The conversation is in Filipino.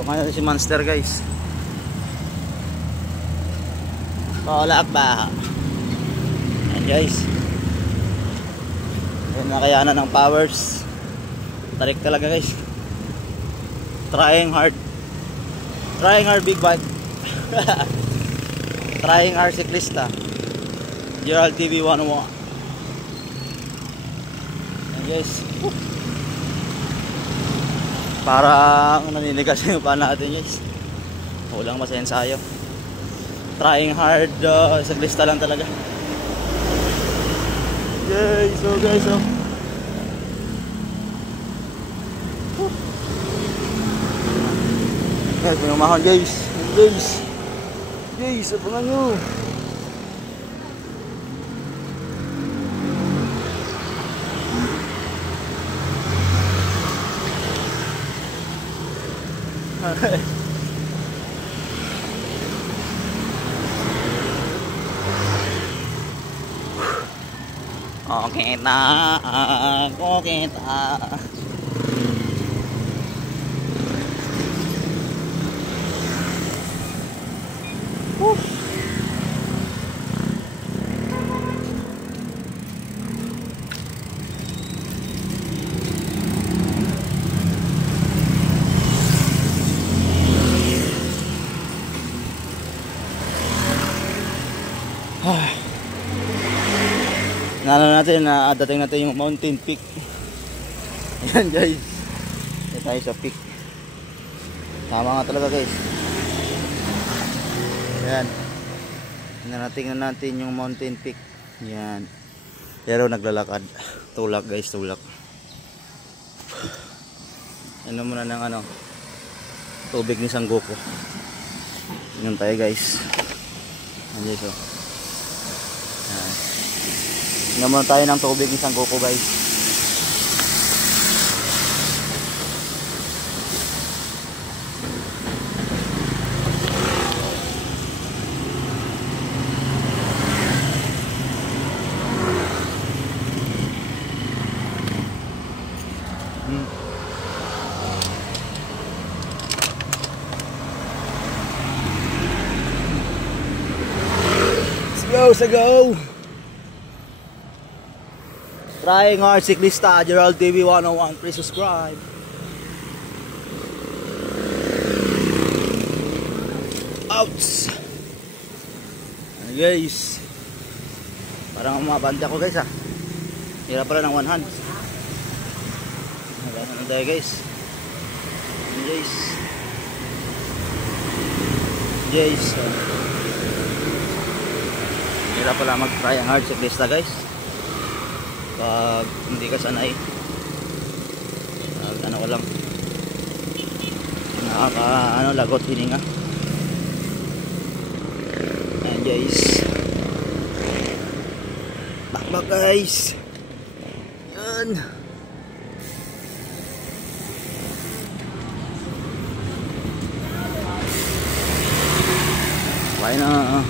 Tulungan natin si Monster guys. Wala ba? Ayan guys. Ayan, nakayanan ng powers. Tarik talaga guys. Trying hard. Trying hard big bike. Trying hard siklista. Gerald TV 101. Ayan guys. Parang naninigas yung paa natin guys. Walang masensayo. Trying hard, siklista lang talaga. Guys, so guys, so guys, may umahon guys. Guys, abangan nyo. Okay ta. Nalo natin na dating natin yung mountain peak. Ayan guys. Dito tayo sa peak. Tama nga talaga guys. Ayan. Narating na natin yung mountain peak. Ayan. Pero naglalakad. Tulak guys, tulak. Ano muna ng ano, tubig ni Sanggoko. Inom tayo guys. Ayan guys oh. Ayan. Naman tayo ng tubig ni Sanggoko guys. Let's go. Trying hard siklista, Gerald TV 101. Please subscribe. Ouch. Guys, parang umabante ako guys ha. Hirap pala ng one hand. Ano tayo guys. Guys, hirap pala mag trying hard siklista guys pag hindi ka sanay. Ano ko lang, lagot hininga. Ayan guys, back guys. Yan, why na